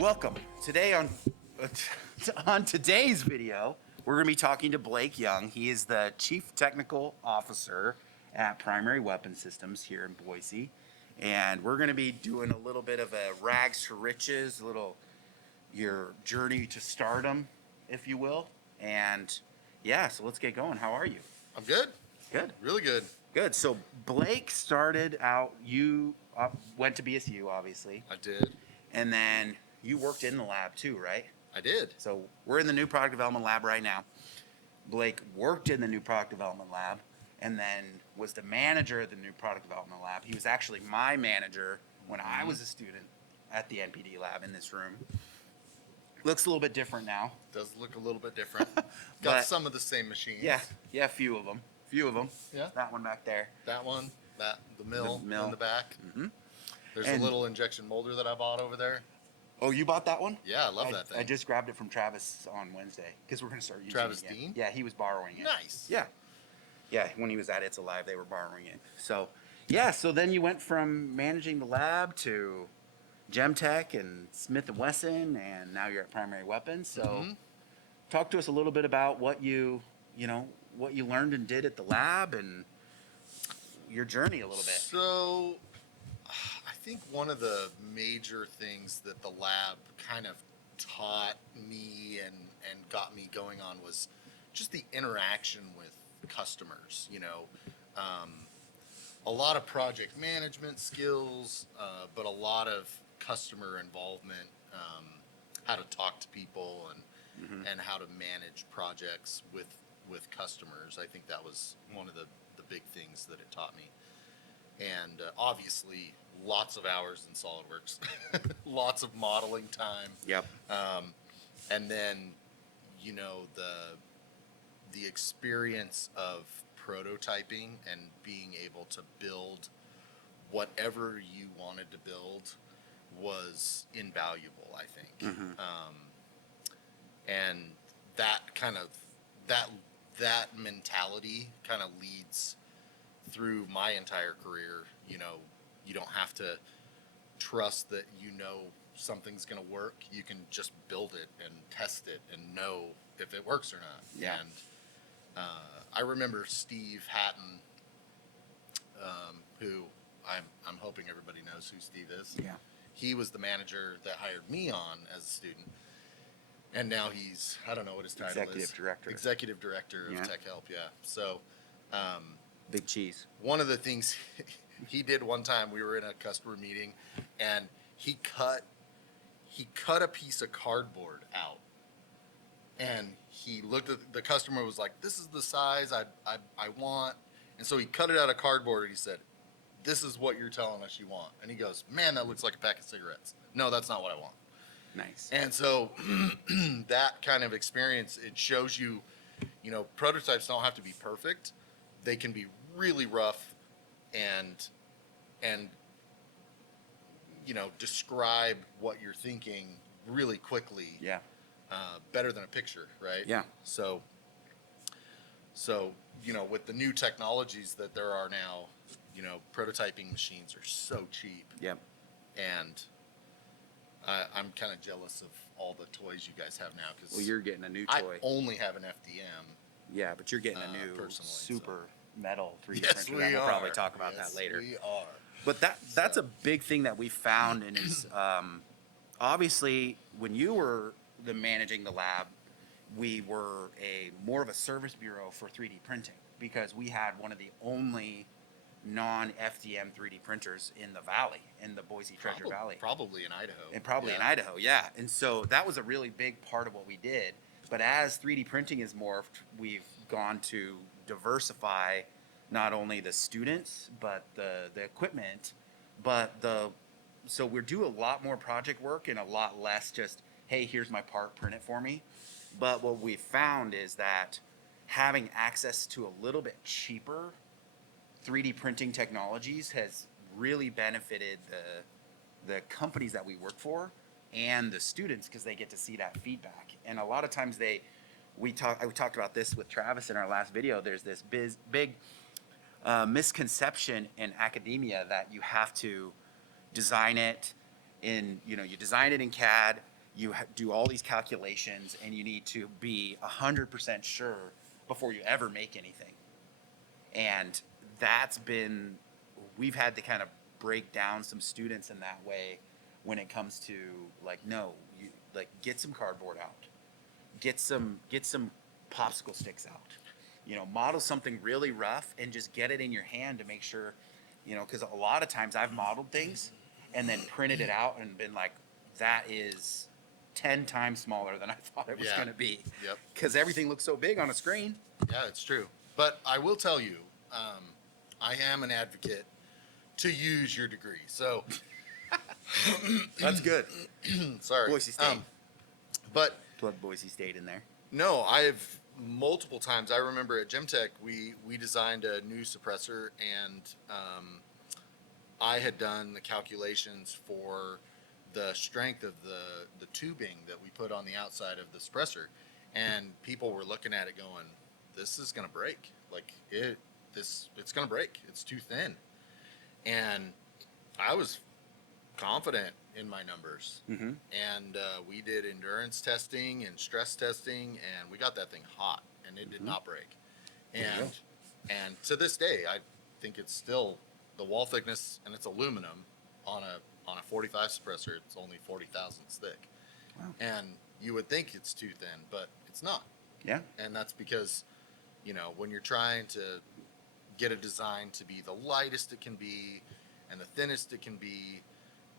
Welcome. Today on today's video, we're going to be talking to Blake Young. He is the Chief Technical Officer at Primary Weapon Systems here in Boise. And we're going to be doing a little bit of a rags to riches, a little your journey to stardom, if you will. And yeah, so let's get going. How are you? I'm good. Good. Really good. Good. So Blake started out, you went to BSU, obviously, I did. and then you worked in the lab too, right? I did. So we're in the new product development lab right now. Blake worked in the new product development lab and then was the manager of the new product development lab. He was actually my manager when I was a student at the NPD lab in this room. Looks a little bit different now. Does look a little bit different. But- Got some of the same machines. Yeah, a few of them. Yeah. That one back there. That one, the mill, The mill. in the back. Mhm. There's And- a little injection molder that I bought over there. Oh, you bought that one? Yeah, I love that thing. I just grabbed it from Travis on Wednesday because we're going to start using Travis it again. Dean? Yeah, he was borrowing it. Nice. Yeah. Yeah, when he was at It's Alive, they were borrowing it. So, yeah, so then you went from managing the lab to Gemtech and Smith & Wesson, and now you're at Primary Weapons. So, Mhm. talk to us a little bit about what what you learned and did at the lab and your journey a little bit. So, I think one of the major things that the lab kind of taught me and got me going on was just the interaction with customers. A lot of project management skills, but a lot of customer involvement, how to talk to people and how to manage projects with customers. I think that was one of the big things that it taught me. And obviously, lots of hours in SolidWorks, lots of modeling time, Yep. and then the experience of prototyping and being able to build whatever you wanted to build was invaluable, I think. And that kind of that mentality kind of leads through my entire career. You don't have to trust that something's going to work. You can just build it and test it and know if it works or not. Yeah. And I remember Steve Hatton, who I'm hoping everybody knows who Steve is. Yeah. He was the manager that hired me on as a student. And now he's, I don't know what his title is. Executive director. Executive director of Yeah. Tech Help, yeah. So, Big cheese. one of the things he did one time, we were in a customer meeting, and he cut a piece of cardboard out, and he looked at the customer, was like, "This is the size I want," and so he cut it out of cardboard, and he said, "This is what you're telling us you want," and he goes, "Man, that looks like a pack of cigarettes. No, that's not what I want." Nice. And so that kind of experience, it shows you, prototypes don't have to be perfect. They can be really rough and describe what you're thinking really quickly. Yeah. Better than a picture, right? Yeah. So with the new technologies that there are now, prototyping machines are so cheap, Yep. and I'm kind of jealous of all the toys you guys have now, because Well, you're getting a new I toy. only have an FDM. Yeah, but you're getting a new personally, super metal 3D Yes, printer. we that we'll are. probably talk about Yes, that later. We are. But that's a big thing that we found, and is obviously when you were managing the lab, we were more of a service bureau for 3D printing because we had one of the only non-FDM 3D printers in the valley, in the Boise Treasure Valley. Probably in Idaho. And probably Yeah. in Idaho, yeah. And so that was a really big part of what we did. But as 3D printing has morphed, we've gone to diversify not only the students, but the equipment, so we do a lot more project work and a lot less just, hey, here's my part, print it for me. But what we found is that having access to a little bit cheaper 3D printing technologies has really benefited the companies that we work for and the students because they get to see that feedback. And a lot of times we talked about this with Travis in our last video. There's this big misconception in academia that you have to design it you design it in CAD, do all these calculations, and you need to be 100% sure before you ever make anything. And that's been, we've had to kind of break down some students in that way when it comes to like, no, you like get some cardboard out, get some popsicle sticks out, model something really rough and just get it in your hand to make sure, because a lot of times I've modeled things and then printed it out and been like, that is 10 times smaller than I thought it was Yeah. going to be. Yep. Because everything looks so big on a screen. Yeah, it's true. But I will tell you, I am an advocate to use your degree. So, That's good. sorry. Boise State. But Plug Boise State in there. no, I've multiple times. I remember at Gemtech, we designed a new suppressor, and I had done the calculations for the strength of the tubing that we put on the outside of the suppressor, and people were looking at it going, "This is gonna break. Like it's gonna break. It's too thin." And I was confident in my numbers, Mm-hmm. and we did endurance testing and stress testing, and we got that thing hot, and it did Mhm. not break. There you And to this day, I think it's still the wall thickness, and it's aluminum on a 45 suppressor. It's only 40 thousandths thick, Wow. and you would think it's too thin, but it's not. Yeah. And that's because, when you're trying to get a design to be the lightest it can be and the thinnest it can be,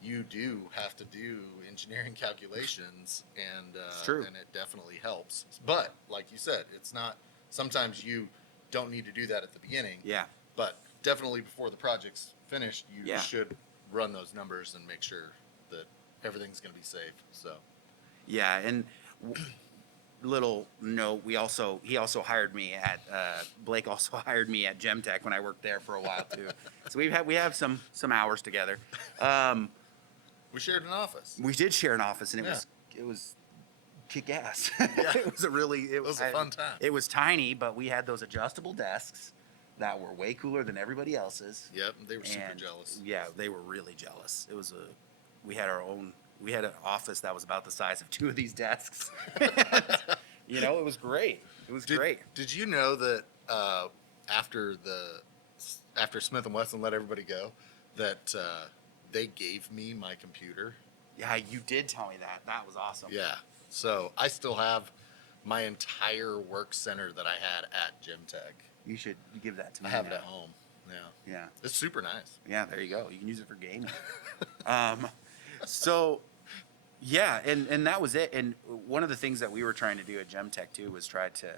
you do have to do engineering calculations, and true. and it definitely helps. But like you said, it's not. Sometimes you don't need to do that at the beginning, Yeah. but definitely before the project's finished, you Yeah. should run those numbers and make sure that everything's going to be safe. So Yeah. And little note, he also hired me at Blake also hired me at Gemtech when I worked there for a while too. So we have some hours together. we shared an office. We did share an office, and Yeah. it was kick ass. Yeah. It was a fun time. It was tiny, but we had those adjustable desks that were way cooler than everybody else's. Yep, they were super And, jealous. Yeah, they were really jealous. We had we had an office that was about the size of two of these desks. It was great. It was great. Did you know that after Smith and Wesson let everybody go, that they gave me my computer? Yeah, you did tell me that. That was awesome. Yeah. So I still have my entire work center that I had at Gemtech. You should give that to me. I have it now. at home. Yeah. Yeah. It's super nice. Yeah, there you go. You can use it for gaming. So, yeah, and that was it. And one of the things that we were trying to do at Gemtech too was try to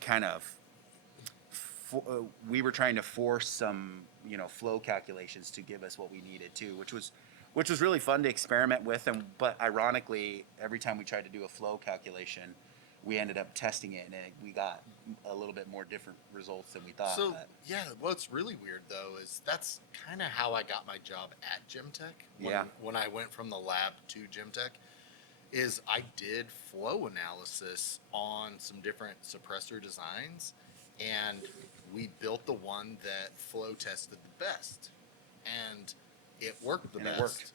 kind of we were trying to force some flow calculations to give us what we needed too, which was really fun to experiment with. But ironically, every time we tried to do a flow calculation, we ended up testing it, and we got a little bit more different results than we thought. So but- yeah, what's really weird though is that's kind of how I got my job at Gemtech. Yeah. When I went from the lab to Gemtech, is I did flow analysis on some different suppressor designs, and we built the one that flow tested the best, and it worked the And it best. worked.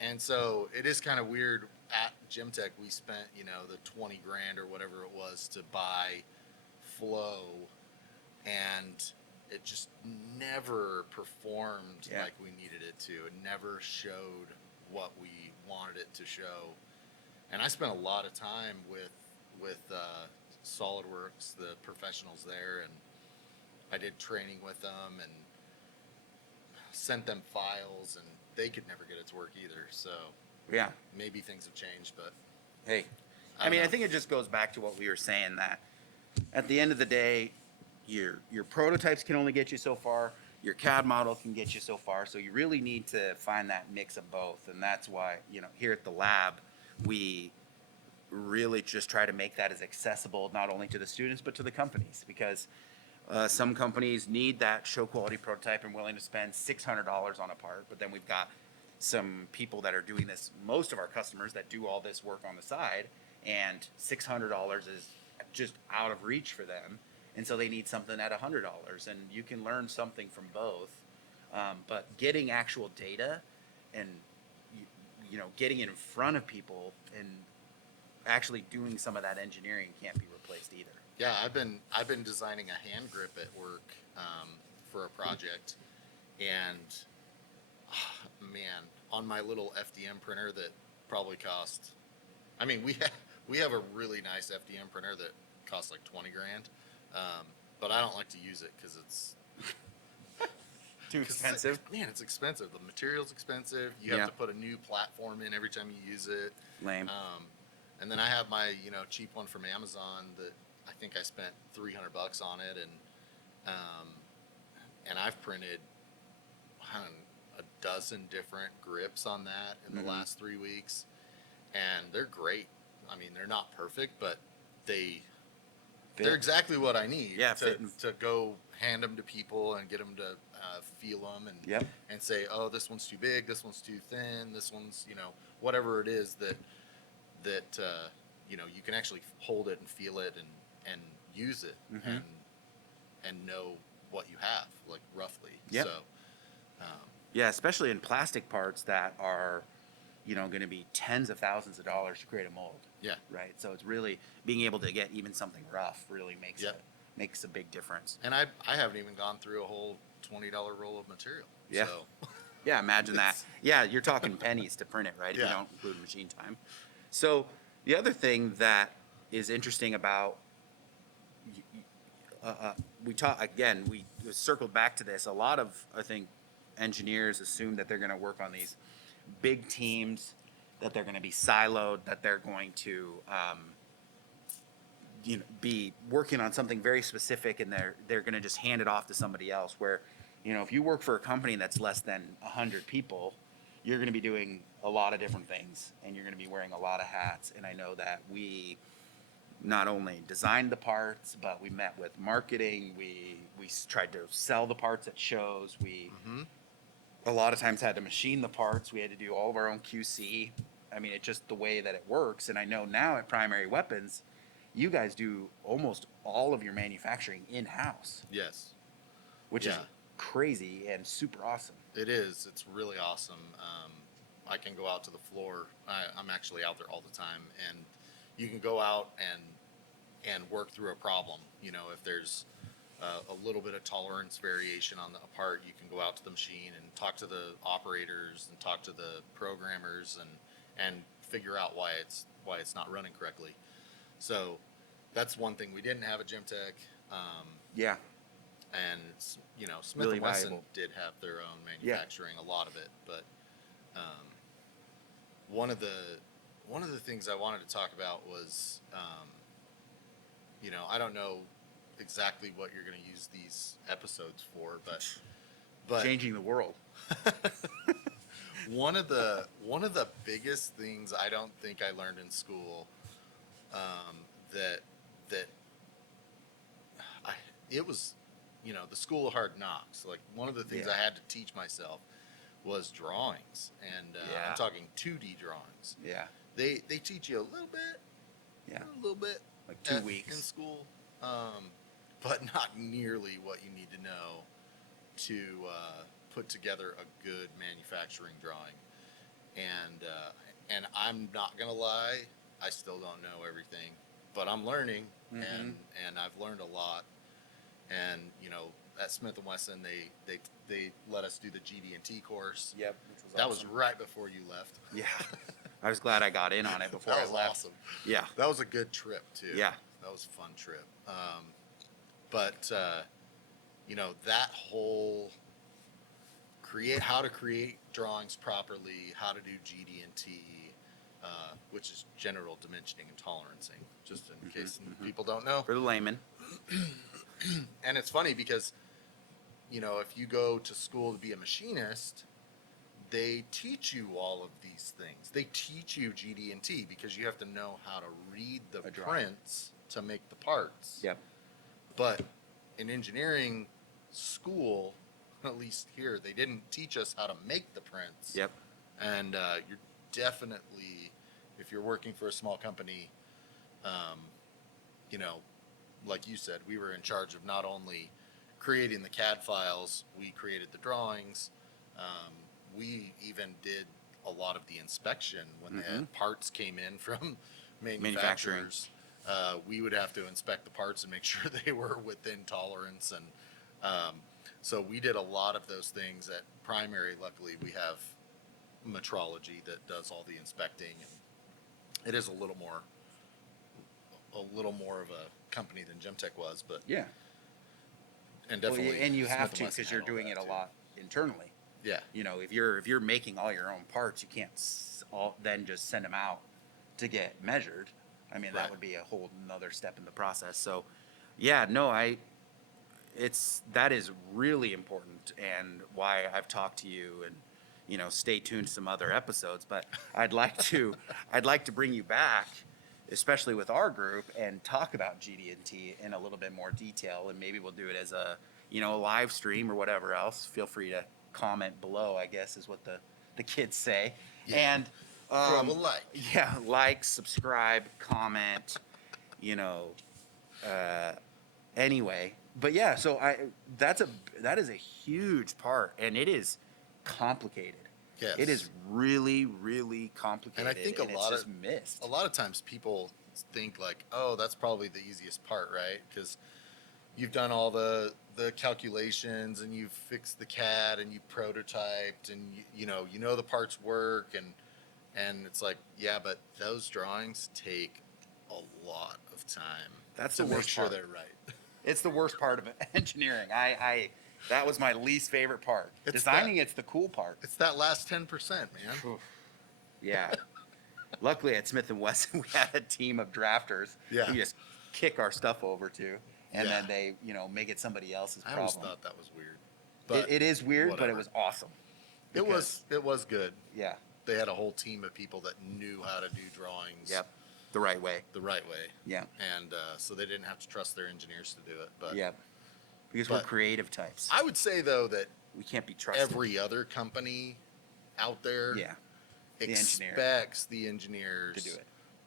And so it is kind of weird. At Gemtech, we spent the 20 grand or whatever it was to buy flow, and it just never performed Yeah. like we needed it to. It never showed what we wanted it to show. And I spent a lot of time with SolidWorks, the professionals there, and I did training with them and sent them files, and they could never get it to work either. So yeah. maybe things have changed, but Hey, I I mean, don't I know. think it just goes back to what we were saying, that at the end of the day, your prototypes can only get you so far. Your CAD model can get you so far. So you really need to find that mix of both. And that's why, here at the lab, we really just try to make that as accessible, not only to the students, but to the companies, because some companies need that show quality prototype and willing to spend $600 on a part. But then we've got some people that are doing this, most of our customers that do all this work on the side, and $600 is just out of reach for them. And so they need something at $100, and you can learn something from both. But getting actual data and you know, getting in front of people and actually doing some of that engineering can't be replaced either. Yeah, I've been designing a hand grip at work for a project, and man, on my little FDM printer that probably cost. I mean, we have a really nice FDM printer that costs like 20 grand, but I don't like to use it because it's Too 'cause expensive. Man, it's expensive. The material's expensive. You have Yeah. to put a new platform in every time you use it. Lame. And then I have my, cheap one from Amazon that I think I spent $300 on it, and I've printed a dozen different grips on that in the Mhm. last 3 weeks, and they're great. I mean, they're not perfect, but they're exactly what I need Yeah, fitting. to go hand them to people and get them to feel them and Yep. and say, oh, this one's too big, this one's too thin, this one's whatever it is that you can actually hold it and feel it and use it Mhm. and know what you have, like, roughly. Yep. So Yeah, especially in plastic parts that are, you know, going to be tens of thousands of dollars to create a mold. yeah. Right. So it's really being able to get even something rough really makes Yep. makes a big difference. And I haven't even gone through a whole $20 roll of material. Yeah. So Yeah, imagine that. It's- Yeah, you're talking pennies to print it, right? If you Yeah. don't include machine time. So the other thing that is interesting about we talk again, we circled back to this. A lot of, I think, engineers assume that they're going to work on these big teams, that they're going to be siloed, that they're going to be working on something very specific, and they're going to just hand it off to somebody else. Where, you know, if you work for a company that's less than 100 people, you're going to be doing a lot of different things, and you're going to be wearing a lot of hats. And I know that we not only designed the parts, but we met with marketing. We tried to sell the parts at shows. We Mhm. a lot of times had to machine the parts. We had to do all of our own QC. I mean, it's just the way that it works. And I know now at Primary Weapons, you guys do almost all of your manufacturing in-house, Yes, which is Yeah. crazy and super awesome. it is. It's really awesome. I can go out to the floor. I'm actually out there all the time, and you can go out and work through a problem. If there's a little bit of tolerance variation on a part, you can go out to the machine and talk to the operators and talk to the programmers and figure out why it's not running correctly. So that's one thing we didn't have at Gemtech. Yeah. And Smith Really and Wesson valuable. did have their own manufacturing, a lot of it, but one of the things I wanted to talk about was I don't know exactly what you're going to use these episodes for, but Changing the world. one of the biggest things I don't think I learned in school, that it was the school of hard knocks. Like, one of the things Yeah. I had to teach myself was drawings, and Yeah. I'm talking 2D drawings. Yeah. They teach you a little bit, Yeah. a little bit, Like 2 in weeks. school, but not nearly what you need to know to put together a good manufacturing drawing. And I'm not gonna lie, I still don't know everything, but I'm learning, Mhm. and I've learned a lot. And at Smith and Wesson, they let us do the GD&T course. Yep. Which was That was awesome. right before you left. Yeah. I was glad I got in on it before That I was left. awesome. Yeah. That was a good trip too. Yeah. That was a fun trip. But that whole how to create drawings properly, how to do GD&T, which is general dimensioning and tolerancing, just in case people don't know. For the layman. And it's funny because, if you go to school to be a machinist, they teach you all of these things. They teach you GD&T because you have to know how to read the A drawing. prints to make the parts. Yep. But in engineering school, at least here, they didn't teach us how to make the prints. Yep. And you're definitely, if you're working for a small company, like you said, we were in charge of not only creating the CAD files, we created the drawings. We even did a lot of the inspection when the Mhm. parts came in from Manufacturing. manufacturers. We would have to inspect the parts and make sure they were within tolerance, and so we did a lot of those things at Primary. Luckily, we have metrology that does all the inspecting. It is a little more of a company than Gemtech was, but Yeah. and Well, definitely, and you Smith have and to Wesson because had you're all doing that it a too. lot internally. Yeah, You know, if you're making all your own parts, you can't then just send them out to get measured. I mean, that Right. would be a whole nother step in the process. So, yeah, no, that is really important, and why I've talked to you, and stay tuned to some other episodes. But I'd like to bring you back, especially with our group, and talk about GD&T in a little bit more detail, and maybe we'll do it as a a live stream or whatever else. Feel free to comment below, I guess is what the kids say. Yeah. And Throw a like. yeah, like, subscribe, comment, you know, uh, anyway. But yeah, so that is a huge part, and it is complicated. Yes. It is really, really complicated, And I think it's just missed. a lot of times people think like, oh, that's probably the easiest part, right? Because you've done all the calculations and you've fixed the CAD and you prototyped and you know the parts work, and it's like, yeah, but those drawings take a lot of time. That's to the make worst sure part. they're right. It's the worst part of engineering. I that was my least favorite part. It's Designing, it's the cool part. It's that last 10%, man. Oof. Yeah. Luckily at Smith and Wesson, we had a team of drafters Yeah. who just kick our stuff over to, and Yeah. then they, make it somebody else's I problem. always thought that was weird, but It is weird, but it whatever. was awesome. it because- was good. Yeah. They had a whole team of people that knew how to do drawings Yep. The right way. the right way, Yeah. and so they didn't have to trust their engineers to do it. But Yep. Because we're but- creative types. I would say though that We can't be trusted. every other company out there Yeah. The engineer. expects the engineers To do it.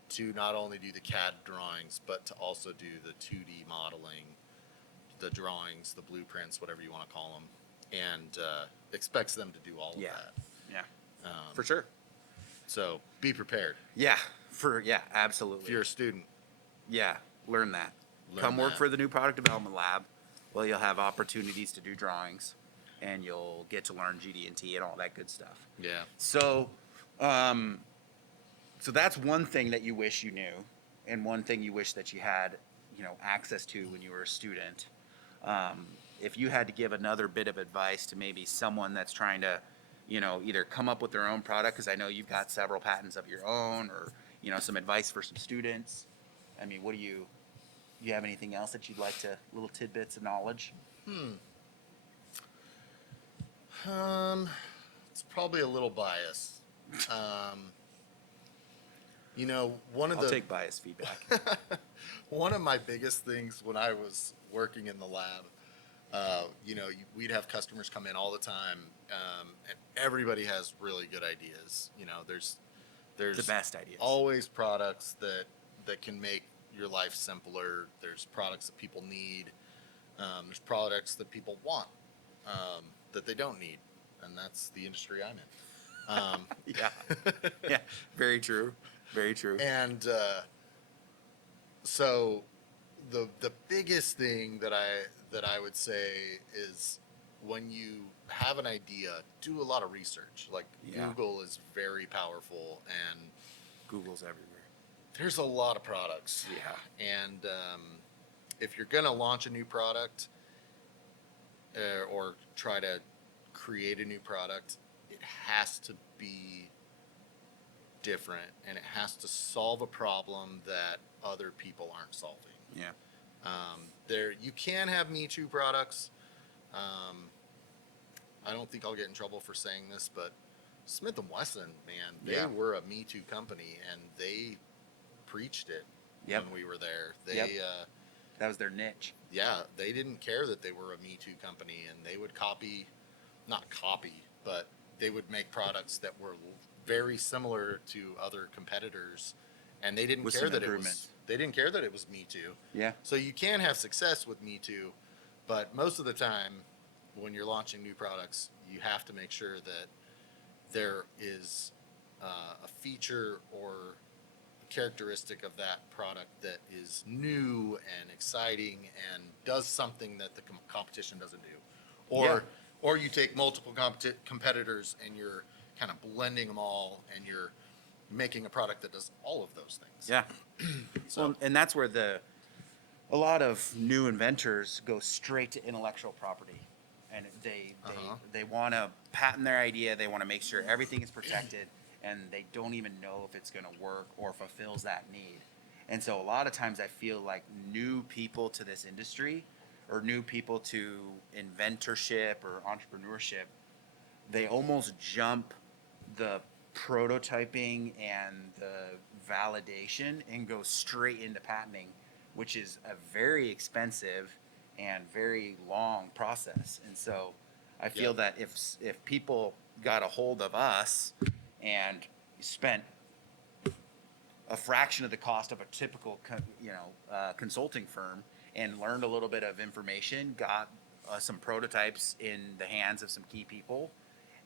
to not only do the CAD drawings, but to also do the 2D modeling, the drawings, the blueprints, whatever you want to call them, and expects them to do all Yeah. of that. Yeah. Um, For sure. So be prepared. Yeah. Absolutely. If you're a student, Yeah, learn that. Learn Come work that. for the new product development lab. Well, you'll have opportunities to do drawings, and you'll get to learn GD&T and all that good stuff. yeah, So, so that's one thing that you wish you knew, and one thing you wish that you had, access to when you were a student. If you had to give another bit of advice to maybe someone that's trying to, either come up with their own product, because I know you've got several patents of your own, or some advice for some students. I mean, what do you have anything else that you'd like to, little tidbits of knowledge? it's probably a little biased. One of I'll the take bias feedback. one of my biggest things when I was working in the lab, we'd have customers come in all the time, and everybody has really good ideas. There's The best ideas. always products that can make your life simpler. There's products that people need. There's products that people want that they don't need, and that's the industry I'm in. Yeah. Yeah. Very true. Very true. And so the biggest thing that I would say is when you have an idea, do a lot of research. Like Yeah. Google is very powerful, and Google's everywhere. there's a lot of products. Yeah. And if you're gonna launch a new product or try to create a new product, it has to be different, and it has to solve a problem that other people aren't solving. Yeah. You can have Me Too products. I don't think I'll get in trouble for saying this, but Smith and Wesson, man, they Yeah. were a Me Too company, and they preached it Yep. when we were there. They, Yep. That was their niche. yeah, they didn't care that they were a Me Too company, and they would not copy, but they would make products that were very similar to other competitors, and they didn't With care some that improvements. they didn't care that it was Me Too. Yeah. So you can have success with Me Too, but most of the time when you're launching new products, you have to make sure that there is a feature or characteristic of that product that is new and exciting and does something that the competition doesn't do, or or you take multiple competitors and you're kind of blending them all and you're making a product that does all of those things. Yeah. So Well, and that's where a lot of new inventors go straight to intellectual property, and they want to patent their idea. They want to make sure everything is protected, and they don't even know if it's going to work or fulfills that need. And so a lot of times I feel like new people to this industry, or new people to inventorship or entrepreneurship, they almost jump the prototyping and the validation and go straight into patenting, which is a very expensive and very long process. And so I feel Yeah. that if people got a hold of us and spent a fraction of the cost of a typical consulting firm and learned a little bit of information, got some prototypes in the hands of some key people,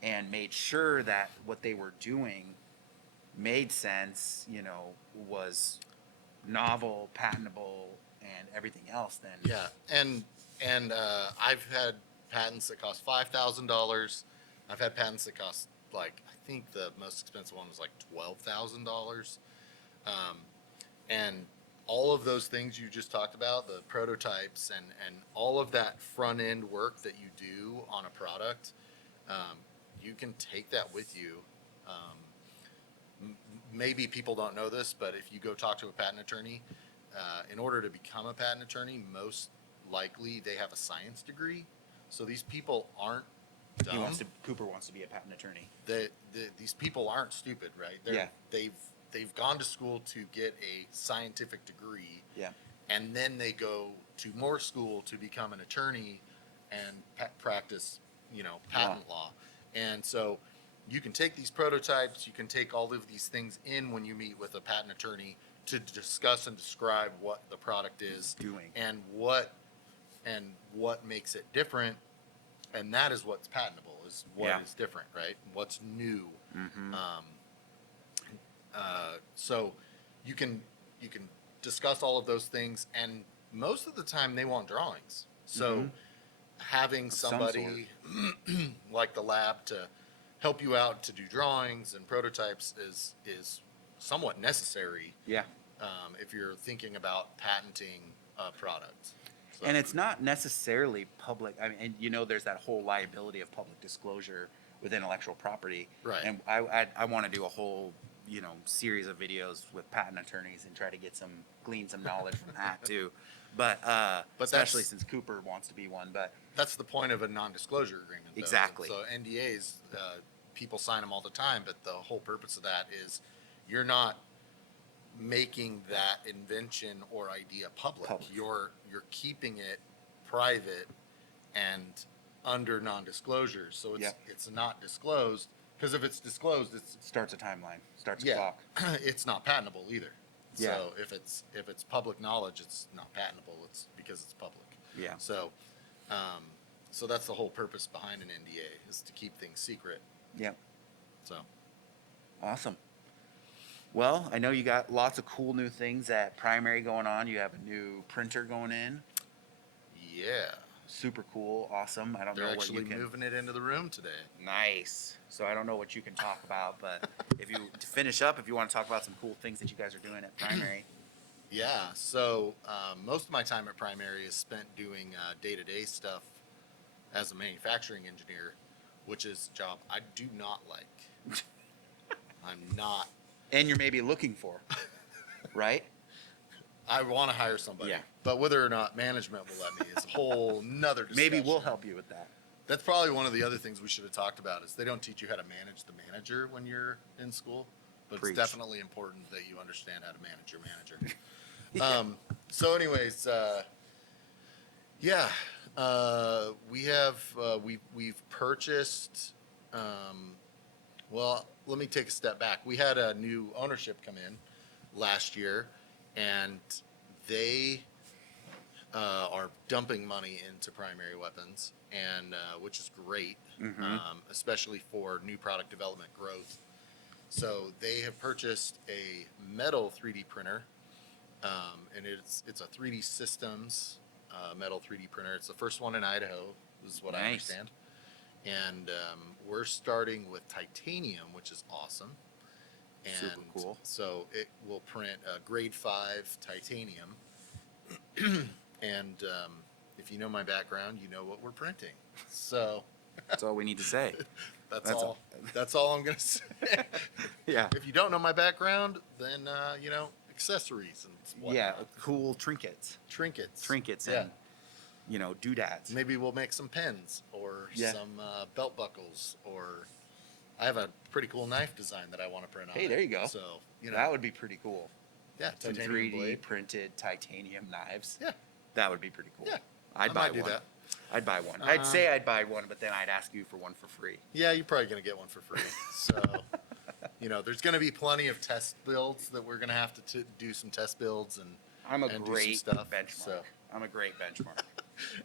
and made sure that what they were doing made sense, was novel, patentable, and everything else, then yeah, and I've had patents that cost $5,000. I've had patents that cost, like, I think the most expensive one was like $12,000. And all of those things you just talked about, the prototypes and all of that front end work that you do on a product, you can take that with you. Maybe people don't know this, but if you go talk to a patent attorney, in order to become a patent attorney, most likely they have a science degree. So these people aren't dumb. Cooper wants to be a patent attorney. These people aren't stupid, right? Yeah. They've gone to school to get a scientific degree, Yeah. and then they go to more school to become an attorney and practice, patent law. And so you can take these prototypes, you can take all of these things in when you meet with a patent attorney to discuss and describe what the product is Doing. and what makes it different. And that is what's patentable, is what is different, right? What's new. Mm-hmm. So you can discuss all of those things, and most of the time they want drawings. So having some somebody like the lab to help you out to do drawings and prototypes is somewhat necessary. Yeah. If you're thinking about patenting a product. So, And it's not necessarily public. I mean, and there's that whole liability of public disclosure with intellectual property. Right. And I want to do a whole, series of videos with patent attorneys and try to glean some knowledge from that too. But especially since Cooper wants to be one. But that's the point of a non-disclosure agreement, though. Exactly. So NDAs, people sign them all the time, but the whole purpose of that is you're not making that invention or idea public. You're keeping it private and under non-disclosure. So it's not disclosed, because if it's disclosed, it's starts a timeline, starts a clock. it's not patentable either. Yeah. So if it's public knowledge, it's not patentable. It's because it's public. Yeah. So, so that's the whole purpose behind an NDA, is to keep things secret. Yep. So, Awesome. Well, I know you got lots of cool new things at Primary going on. You have a new printer going in. yeah, Super cool. Awesome. I don't they're know what actually you can. moving it into the room today. Nice. So I don't know what you can talk about, but to finish up, if you want to talk about some cool things that you guys are doing at Primary. Yeah. So most of my time at Primary is spent doing day-to-day stuff as a manufacturing engineer, which is a job I do not like. I'm not. And you're maybe looking for, right? I want to hire somebody. Yeah. But whether or not management will let me is a whole nother discussion. Maybe we'll help you with that. That's probably one of the other things we should have talked about, is they don't teach you how to manage the manager when you're in school, but Preach. it's definitely important that you understand how to manage your manager. So anyways, we've purchased, well, let me take a step back. We had a new ownership come in last year, and they are dumping money into Primary Weapons, and which is great, especially for new product development growth. So they have purchased a metal 3D printer, and it's a 3D Systems metal 3D printer. It's the first one in Idaho, is what I Nice. understand. And we're starting with titanium, which is awesome. And Super cool. so it will print grade 5 titanium. And if you know my background, you know what we're printing. So That's all we need to say. that's, That's all. all. That's all I'm gonna say. Yeah. If you don't know my background, then you know, accessories and whatnot. Yeah, cool trinkets. Trinkets. Trinkets Yeah. and, you know, doodads. Maybe we'll make some pens or Yeah. some belt buckles, or I have a pretty cool knife design that I want to print on. Hey, it. there you go. So you know, That would be pretty cool. yeah, Some titanium 3D blade. printed titanium knives. Yeah, That would be pretty cool. yeah. I'd I buy might do one. that. I'd buy one. I'd Uh, say I'd buy one, but then I'd ask you for one for free. Yeah, you're probably gonna get one for free. So, you know, there's gonna be plenty of test builds that we're gonna have to do some test builds and I'm a and do some great stuff, benchmark. so. I'm a great benchmark.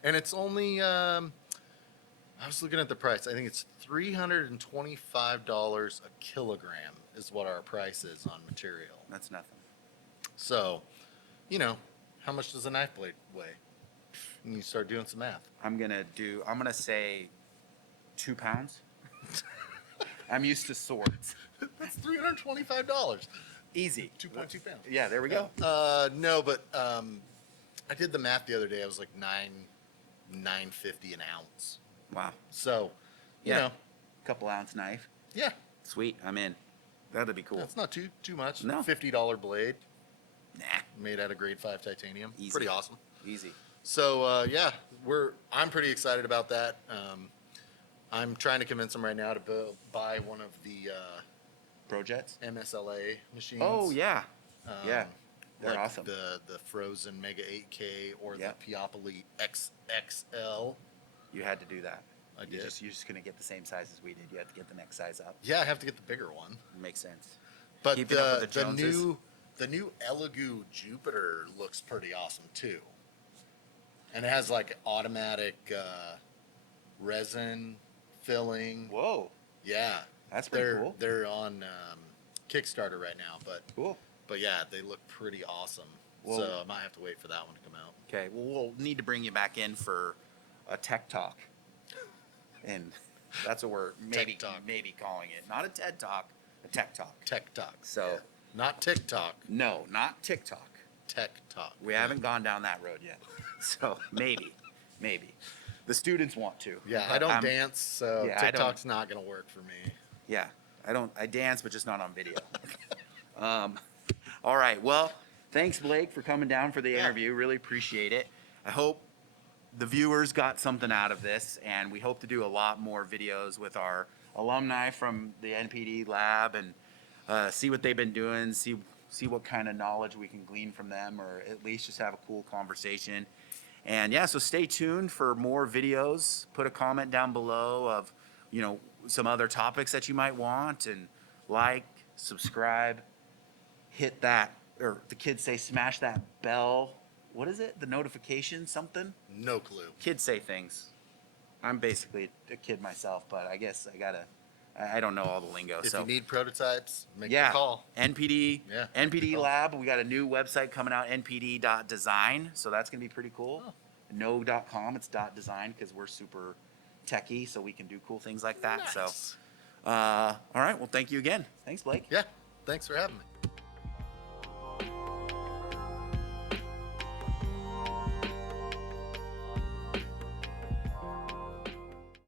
and it's only I was looking at the price. I think it's $325 a kilogram is what our price is on material. That's nothing. So, you know, how much does a knife blade weigh? And you start doing some math. I'm gonna say 2 pounds. I'm used to swords. That's $325. Easy. 2.2 pounds. Yeah, there we go. No, but I did the math the other day. I was like $9.50 an ounce. Wow. So, you Yeah. know, Couple ounce knife. yeah, Sweet. I'm in. That'd be cool. that's not too much. No. $50 blade Nah. made out of grade 5 titanium. Easy. Pretty awesome. Easy. So yeah, I'm pretty excited about that. I'm trying to convince them right now to buy one of the Projets? MSLA machines. Oh yeah. Um, Yeah. They're like awesome. The Frozen Mega 8K or Yep. the Peopoly XXL. You had to do that. I You're did. just gonna get the same size as we did. You had to get the next size up. Yeah, I have to get the bigger one. Makes sense. But Keeping up the with the Joneses. new Elegoo Jupiter looks pretty awesome too. And it has like automatic resin filling. Whoa. Yeah, That's pretty they're cool. they're on Kickstarter right now, Cool. but yeah, they look pretty awesome. Well- so I might have to wait for that one to come out. Okay. Well, we'll need to bring you back in for a tech talk, and that's what we're maybe Talk. maybe calling it. Not a TED talk, a tech talk. Tech Talk. So- yeah. Not TikTok, No, not TikTok. Tech Talk. We haven't gone down that road yet. So maybe. The students want to. Yeah, but I don't I'm- dance, so yeah, I don't- TikTok's not gonna work for me. Yeah, I dance, but just not on video. All right. Well, thanks, Blake, for coming down for the Yeah. interview. Really appreciate it. I hope the viewers got something out of this, and we hope to do a lot more videos with our alumni from the NPD lab and see what they've been doing, see what kind of knowledge we can glean from them, or at least just have a cool conversation. And yeah, so stay tuned for more videos. Put a comment down below of, some other topics that you might want, and like, subscribe, hit that, or the kids say smash that bell. What is it? The notification something? No clue. Kids say things. I'm basically a kid myself, but I guess I don't know all the lingo. If so you need prototypes, make yeah, a call. NPD, Yeah. NPD Call. Lab. We got a new website coming out, npd.design. So that's gonna be pretty cool. Oh. No.com, it's .design because we're super techie, so we can do cool things like that. Nice. So, all right. Well, thank you again. Thanks, Blake. Yeah, thanks for having me.